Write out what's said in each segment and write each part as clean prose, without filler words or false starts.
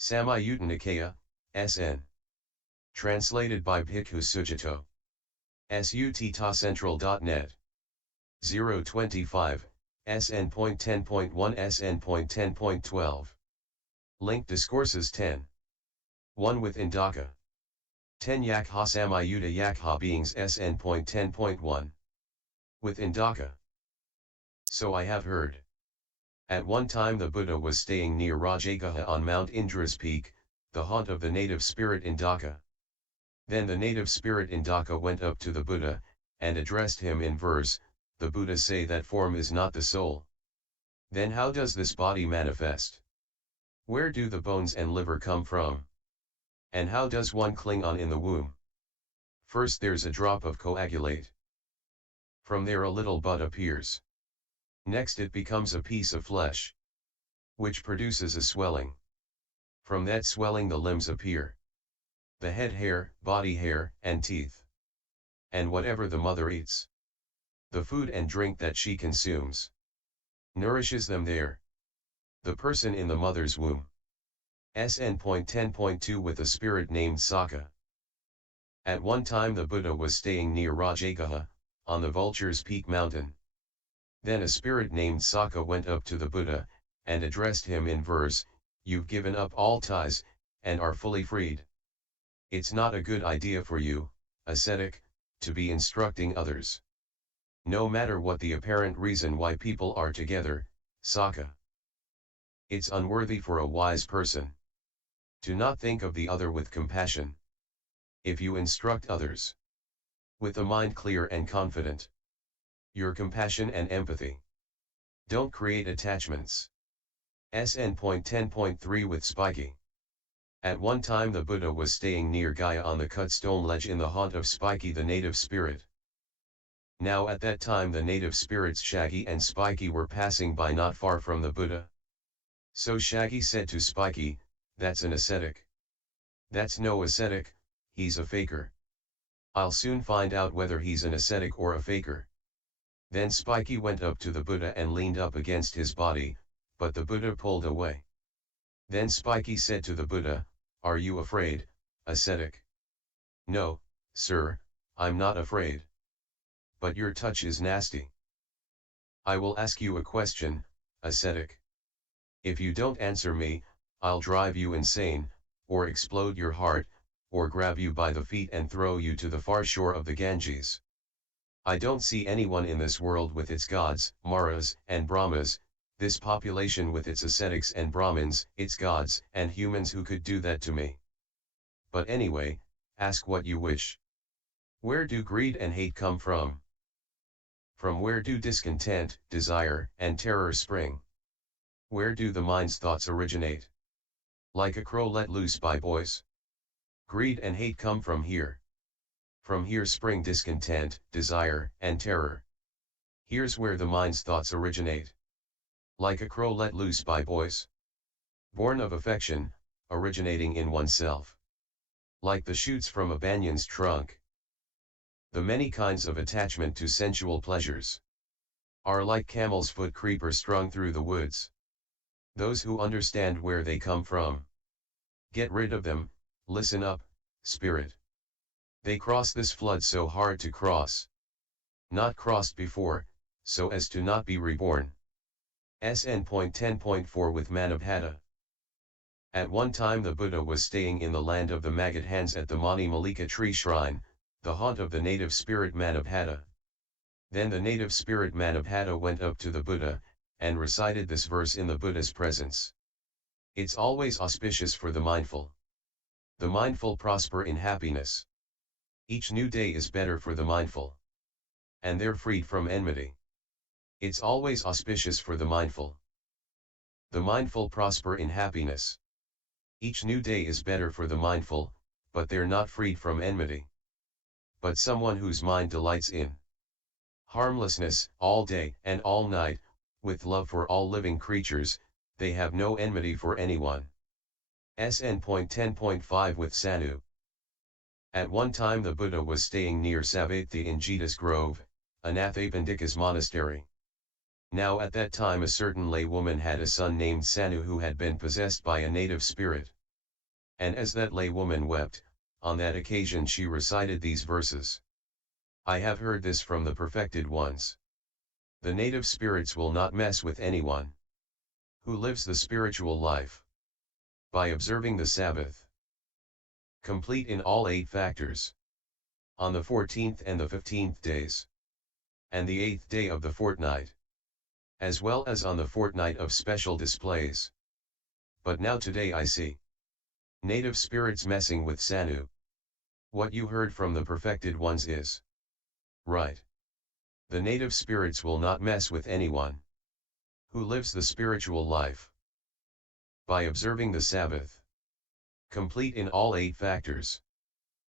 Samyutta Nikaya, SN. Translated by Bhikkhu Sujato. Suttacentral.net. 025, SN.10.1 SN.10.12. Link Discourses 10. 1 with Indaka. 10 Yakha Samyutta Yakha beings SN.10.1. With Indaka. So I have heard. At one time the Buddha was staying near Rajagaha on Mount Indra's peak, the haunt of the native spirit Indaka. Then the native spirit Indaka went up to the Buddha, and addressed him in verse, "The Buddha say that form is not the soul. Then how does this body manifest? Where do the bones and liver come from? And how does one cling on in the womb? First there's a drop of coagulate. From there a little bud appears. Next it becomes a piece of flesh, which produces a swelling. From that swelling the limbs appear. The head hair, body hair, and teeth. And whatever the mother eats, the food and drink that she consumes, nourishes them there. The person in the mother's womb. SN.10.2 with a spirit named Sakka. At one time the Buddha was staying near Rajagaha, on the Vulture's Peak mountain. Then a spirit named Sakka went up to the Buddha, and addressed him in verse, "You've given up all ties, and are fully freed. It's not a good idea for you, ascetic, to be instructing others. No matter what the apparent reason why people are together, Sakka. It's unworthy for a wise person to not think of the other with compassion. If you instruct others with a mind clear and confident, your compassion and empathy don't create attachments." SN.10.3 with Spiky. At one time the Buddha was staying near Gaya on the cut stone ledge in the haunt of Spiky the native spirit. Now at that time the native spirits Shaggy and Spiky were passing by not far from the Buddha. So Shaggy said to Spiky, "That's an ascetic." "That's no ascetic, he's a faker. I'll soon find out whether he's an ascetic or a faker." Then Spiky went up to the Buddha and leaned up against his body, but the Buddha pulled away. Then Spiky said to the Buddha, "Are you afraid, ascetic?" "No, sir, I'm not afraid. But your touch is nasty." "I will ask you a question, ascetic. If you don't answer me, I'll drive you insane, or explode your heart, or grab you by the feet and throw you to the far shore of the Ganges. I don't see anyone in this world with its gods, Maras, and Brahmas, this population with its ascetics and Brahmins, its gods, and humans who could do that to me. But anyway, ask what you wish. Where do greed and hate come from? From where do discontent, desire, and terror spring? Where do the mind's thoughts originate? Like a crow let loose by boys. Greed and hate come from here. From here spring discontent, desire, and terror. Here's where the mind's thoughts originate. Like a crow let loose by boys. Born of affection, originating in oneself. Like the shoots from a banyan's trunk. The many kinds of attachment to sensual pleasures are like camel's foot creeper strung through the woods. Those who understand where they come from get rid of them. Listen up, spirit. They cross this flood so hard to cross. Not crossed before, so as to not be reborn. SN.10.4 with Manabhata. At one time the Buddha was staying in the land of the Magadhans at the Mani Malika tree shrine, the haunt of the native spirit Manabhata. Then the native spirit Manabhata went up to the Buddha, and recited this verse in the Buddha's presence. It's always auspicious for the mindful. The mindful prosper in happiness. Each new day is better for the mindful. And they're freed from enmity. It's always auspicious for the mindful. The mindful prosper in happiness. Each new day is better for the mindful, but they're not freed from enmity. But someone whose mind delights in harmlessness, all day and all night, with love for all living creatures, they have no enmity for anyone. SN.10.5 with Sanu. At one time the Buddha was staying near Savatthi in Jeta's Grove, Anathapindika's monastery. Now at that time a certain lay woman had a son named Sanu who had been possessed by a native spirit. And as that lay woman wept, on that occasion she recited these verses. I have heard this from the perfected ones. The native spirits will not mess with anyone who lives the spiritual life by observing the Sabbath, complete in all 8 factors, on the 14th and the 15th days, and the 8th day of the fortnight, as well as on the fortnight of special displays. But now today I see native spirits messing with Sanu. What you heard from the perfected ones is right. The native spirits will not mess with anyone who lives the spiritual life by observing the Sabbath, complete in all 8 factors,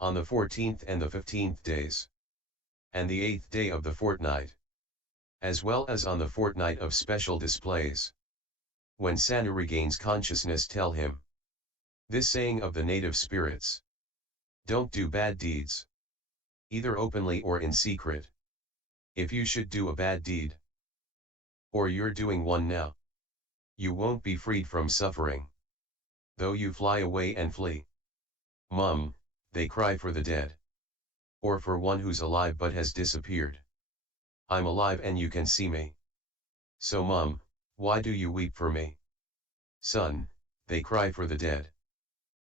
on the 14th and the 15th days, and the 8th day of the fortnight, as well as on the fortnight of special displays. When Sanu regains consciousness, tell him this saying of the native spirits: don't do bad deeds, either openly or in secret. If you should do a bad deed, or you're doing one now, you won't be freed from suffering, though you fly away and flee. Mum, they cry for the dead, or for one who's alive but has disappeared. I'm alive and you can see me. So mum, why do you weep for me? Son, they cry for the dead,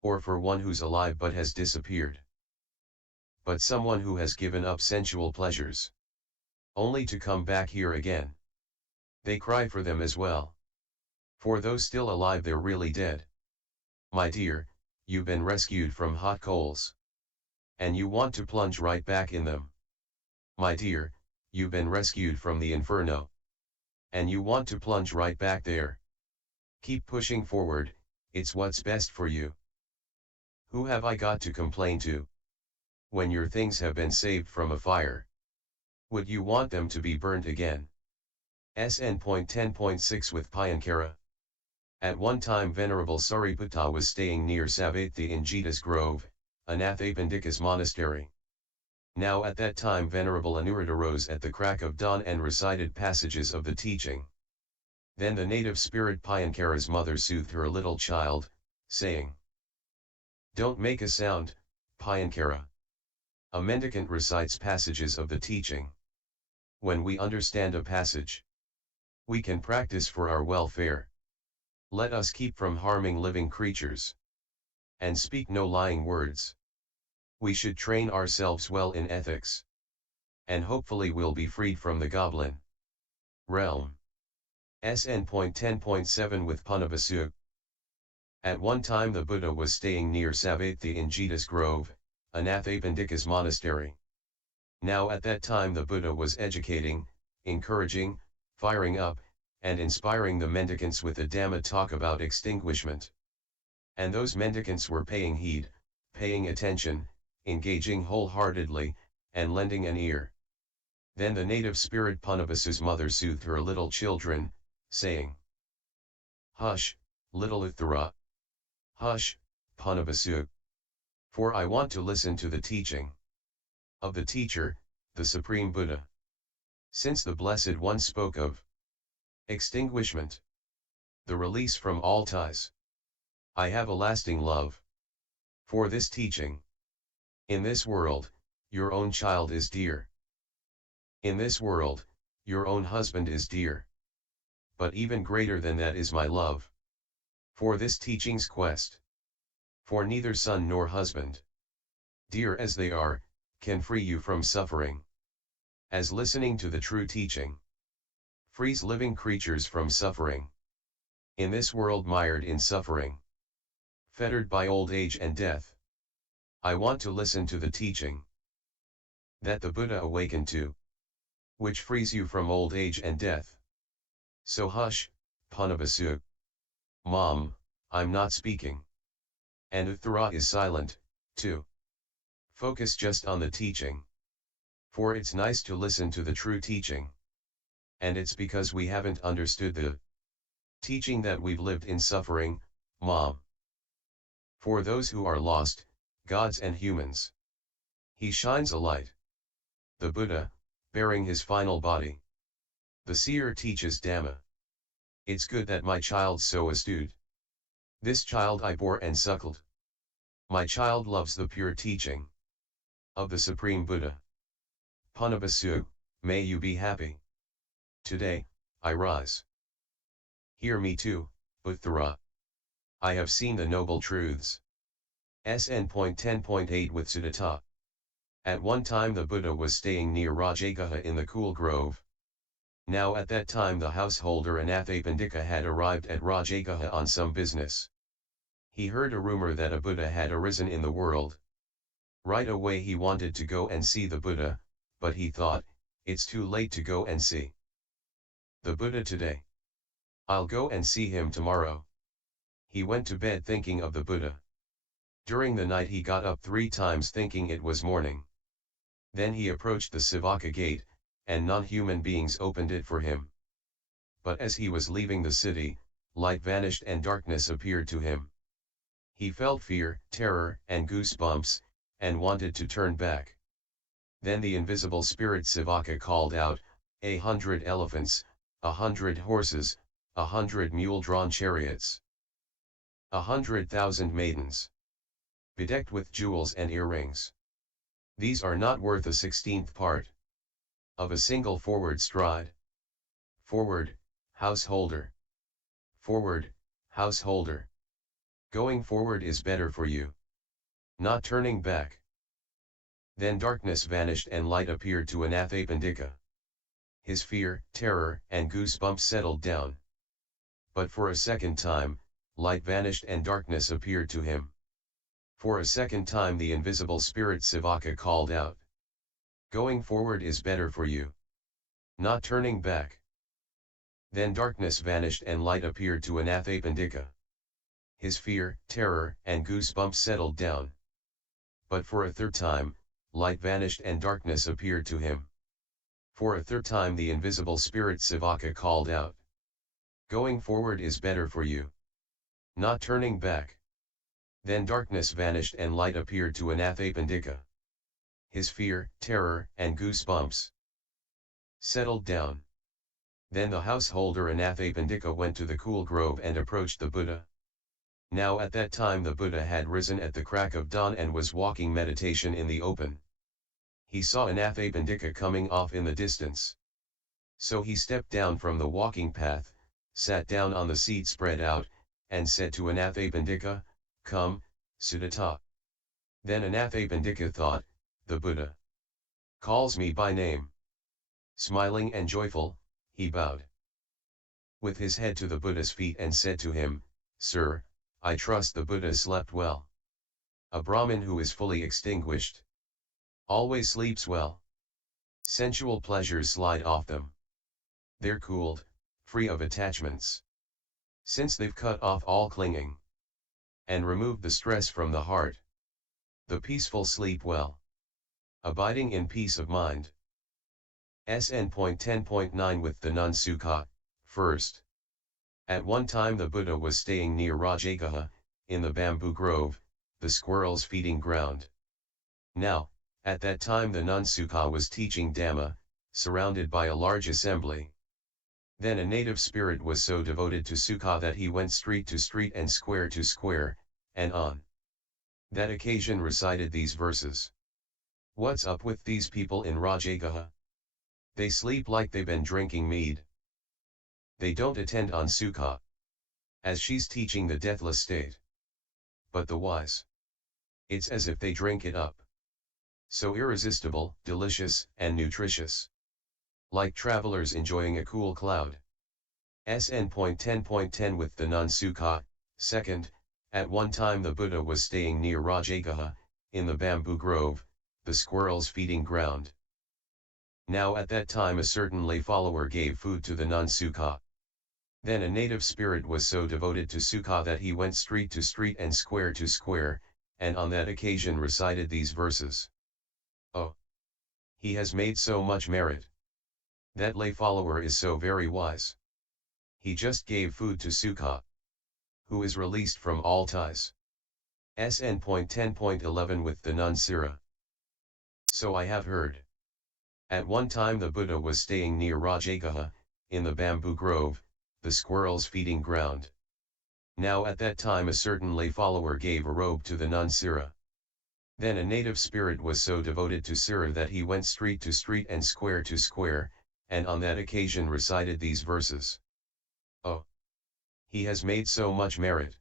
or for one who's alive but has disappeared. But someone who has given up sensual pleasures, only to come back here again, they cry for them as well. For those still alive, they're really dead. My dear, you've been rescued from hot coals, and you want to plunge right back in them. My dear, you've been rescued from the inferno, and you want to plunge right back there. Keep pushing forward, it's what's best for you. Who have I got to complain to? When your things have been saved from a fire, would you want them to be burnt again? SN.10.6 with Pyankara. At one time Venerable Sariputta was staying near Savatthi in Jeta's Grove, Anathapindika's monastery. Now at that time Venerable Anuruddha rose at the crack of dawn and recited passages of the teaching. Then the native spirit Pyankara's mother soothed her little child, saying, don't make a sound, Pyankara. A mendicant recites passages of the teaching. When we understand a passage, we can practice for our welfare. Let us keep from harming living creatures, and speak no lying words. We should train ourselves well in ethics, and hopefully we'll be freed from the goblin realm. SN.10.7 with Punabbasu. At one time the Buddha was staying near Savatthi in Jeta's Grove, Anathapindika's monastery. Now at that time the Buddha was educating, encouraging, firing up, and inspiring the mendicants with a Dhamma talk about extinguishment. And those mendicants were paying heed, paying attention, engaging wholeheartedly, and lending an ear. Then the native spirit Punabbasu's mother soothed her little children, saying, hush, little Uttara. Hush, Punabbasu. For I want to listen to the teaching of the teacher, the Supreme Buddha. Since the Blessed One spoke of extinguishment, the release from all ties, I have a lasting love for this teaching. In this world, your own child is dear. In this world, your own husband is dear. But even greater than that is my love for this teaching's quest. For neither son nor husband, dear as they are, can free you from suffering, as listening to the true teaching frees living creatures from suffering. In this world mired in suffering, fettered by old age and death, I want to listen to the teaching that the Buddha awakened to, which frees you from old age and death. So hush, Punabbasu. Mom, I'm not speaking. And Uttara is silent, too. Focus just on the teaching. For it's nice to listen to the true teaching. And it's because we haven't understood the teaching that we've lived in suffering, Mom. For those who are lost, gods and humans, he shines a light. The Buddha, bearing his final body. The seer teaches Dhamma. It's good that my child's so astute. This child I bore and suckled. My child loves the pure teaching of the Supreme Buddha. Punabbasu, may you be happy. Today, I rise. Hear me too, Uttara. I have seen the noble truths. SN.10.8 with Sujato. At one time the Buddha was staying near Rajagaha in the cool grove. Now at that time the householder Anathapindika had arrived at Rajagaha on some business. He heard a rumor that a Buddha had arisen in the world. Right away he wanted to go and see the Buddha, but he thought, it's too late to go and see the Buddha today. I'll go and see him tomorrow. He went to bed thinking of the Buddha. During the night he got up 3 times thinking it was morning. Then he approached the Sivaka gate, and non-human beings opened it for him. But as he was leaving the city, light vanished and darkness appeared to him. He felt fear, terror, and goosebumps, and wanted to turn back. Then the invisible spirit Sivaka called out, 100 elephants, 100 horses, 100 mule-drawn chariots, 100,000 maidens, bedecked with jewels and earrings. These are not worth a 16th part of a single forward stride. Forward, householder. Forward, householder. Going forward is better for you. Not turning back. Then darkness vanished and light appeared to Anathapindika. His fear, terror, and goosebumps settled down. But for a second time, light vanished and darkness appeared to him. For a second time the invisible spirit Sivaka called out. Going forward is better for you. Not turning back. Then darkness vanished and light appeared to Anathapindika. His fear, terror, and goosebumps settled down. But for a third time, light vanished and darkness appeared to him. For a third time the invisible spirit Sivaka called out. Going forward is better for you. Not turning back. Then darkness vanished and light appeared to Anathapindika. His fear, terror, and goosebumps settled down. Then the householder Anathapindika went to the cool grove and approached the Buddha. Now at that time the Buddha had risen at the crack of dawn and was walking meditation in the open. He saw Anathapindika coming off in the distance. So he stepped down from the walking path, sat down on the seat spread out, and said to Anathapindika, Come, Sujato. Then Anathapindika thought, the Buddha calls me by name. Smiling and joyful, he bowed with his head to the Buddha's feet and said to him, Sir, I trust the Buddha slept well. A Brahmin who is fully extinguished always sleeps well. Sensual pleasures slide off them. They're cooled, free of attachments. Since they've cut off all clinging and removed the stress from the heart, the peaceful sleep well, abiding in peace of mind. SN.10.9 with the Nun Sukha, first. At one time the Buddha was staying near Rajagaha, in the bamboo grove, the squirrels' feeding ground. Now, at that time the Nun Sukha was teaching Dhamma, surrounded by a large assembly. Then a native spirit was so devoted to Sukha that he went street to street and square to square, and on that occasion recited these verses. What's up with these people in Rajagaha? They sleep like they've been drinking mead. They don't attend on Sukha, as she's teaching the deathless state. But the wise, it's as if they drink it up. So irresistible, delicious, and nutritious. Like travelers enjoying a cool cloud. SN.10.10 with the Nun Sukha, second. At one time the Buddha was staying near Rajagaha, in the bamboo grove, the squirrels' feeding ground. Now at that time a certain lay follower gave food to the Nun Sukha. Then a native spirit was so devoted to Sukha that he went street to street and square to square, and on that occasion recited these verses. Oh! He has made so much merit. That lay follower is so very wise. He just gave food to Sukha, who is released from all ties. SN.10.11 with the Nun Sira. So I have heard. At one time the Buddha was staying near Rajagaha, in the bamboo grove, the squirrels' feeding ground. Now at that time a certain lay follower gave a robe to the nun Sira. Then a native spirit was so devoted to Sira that he went street to street and square to square, and on that occasion recited these verses. Oh! He has made so much merit.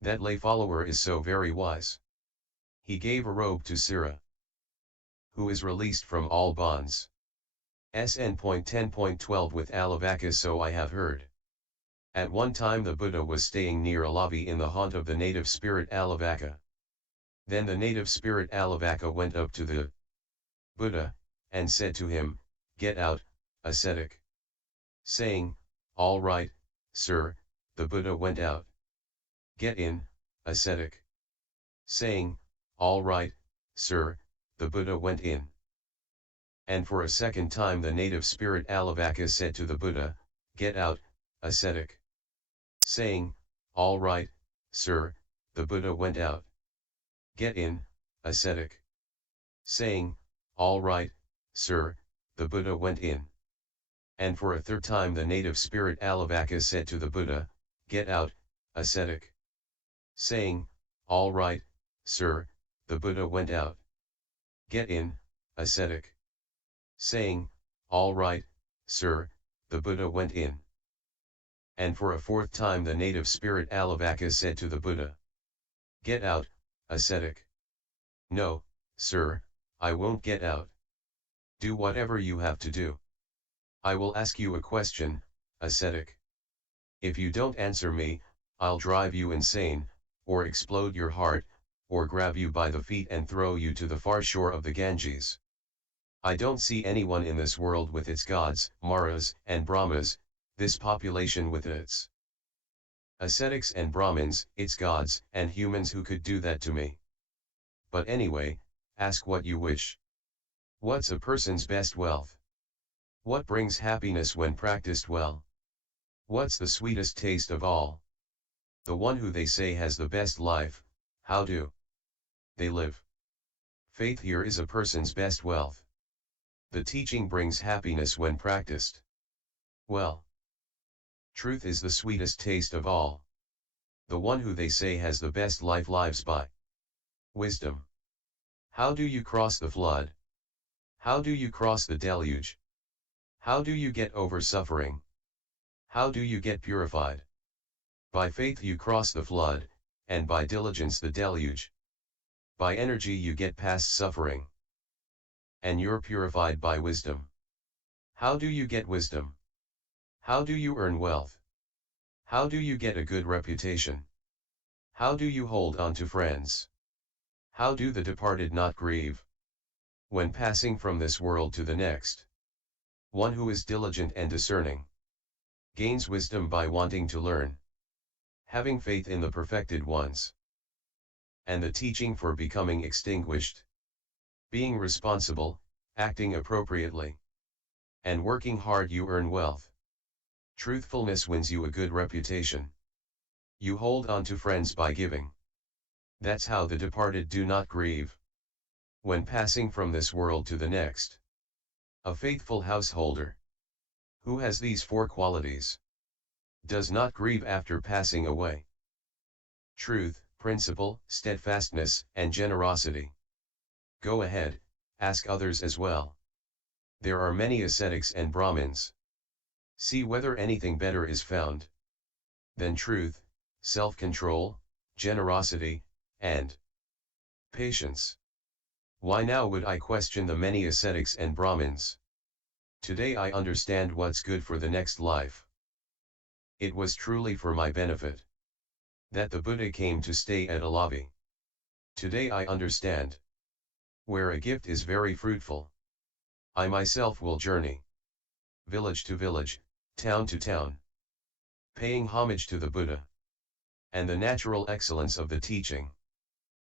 That lay follower is so very wise. He gave a robe to Sira, who is released from all bonds. SN.10.12 with Alavaka. So I have heard. At one time the Buddha was staying near Alavi in the haunt of the native spirit Alavaka. Then the native spirit Alavaka went up to the Buddha, and said to him, "Get out, ascetic." Saying, "All right, sir," the Buddha went out. "Get in, ascetic." Saying, "All right, sir," the Buddha went in. And for a second time the native spirit Alavaka said to the Buddha, "Get out, ascetic." Saying, "All right, sir," the Buddha went out. "Get in, ascetic." Saying, "All right, sir," the Buddha went in. And for a third time the native spirit Alavaka said to the Buddha, "Get out, ascetic." Saying, "All right, sir," the Buddha went out. "Get in, ascetic." Saying, "All right, sir," the Buddha went in. And for a fourth time the native spirit Alavaka said to the Buddha, "Get out, ascetic." "No, sir, I won't get out." "Do whatever you have to do. I will ask you a question, ascetic. If you don't answer me, I'll drive you insane, or explode your heart, or grab you by the feet and throw you to the far shore of the Ganges. I don't see anyone in this world with its gods, Maras, and Brahmas, this population with its ascetics and Brahmins, its gods, and humans who could do that to me. But anyway, ask what you wish. What's a person's best wealth? What brings happiness when practiced well? What's the sweetest taste of all? The one who they say has the best life, how do they live? Faith here is a person's best wealth. The teaching brings happiness when practiced well. Truth is the sweetest taste of all. The one who they say has the best life lives by wisdom. How do you cross the flood? How do you cross the deluge? How do you get over suffering? How do you get purified? By faith you cross the flood, and by diligence the deluge. By energy you get past suffering, and you're purified by wisdom. How do you get wisdom? How do you earn wealth? How do you get a good reputation? How do you hold on to friends? How do the departed not grieve when passing from this world to the next? One who is diligent and discerning gains wisdom by wanting to learn, having faith in the perfected ones, and the teaching for becoming extinguished, being responsible, acting appropriately, and working hard you earn wealth. Truthfulness wins you a good reputation. You hold on to friends by giving. That's how the departed do not grieve when passing from this world to the next. A faithful householder who has these four qualities does not grieve after passing away. Truth, principle, steadfastness, and generosity. Go ahead, ask others as well. There are many ascetics and Brahmins. See whether anything better is found than truth, self-control, generosity, and patience. Why now would I question the many ascetics and Brahmins? Today I understand what's good for the next life. It was truly for my benefit that the Buddha came to stay at Alavi. Today I understand. Where a gift is very fruitful, I myself will journey village to village, town to town, paying homage to the Buddha and the natural excellence of the teaching.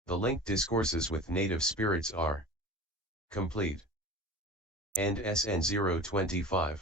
The linked discourses with native spirits are complete. End SN.10.25.